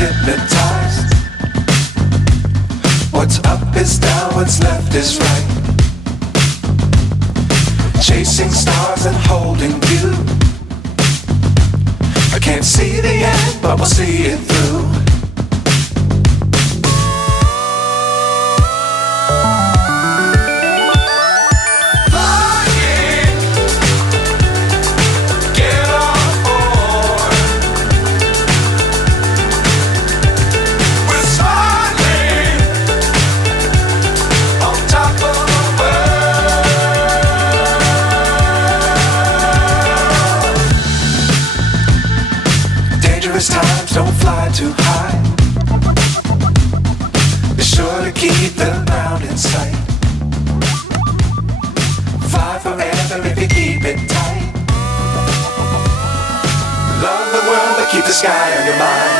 hypnotized. What's up is down, what's left is right. Chasing stars and holding you. I can't see the end, but we'll see it through. Times don't fly too high. Be sure to keep the ground in sight. Fly forever if you keep it tight. Love the world but keep the sky on your mind.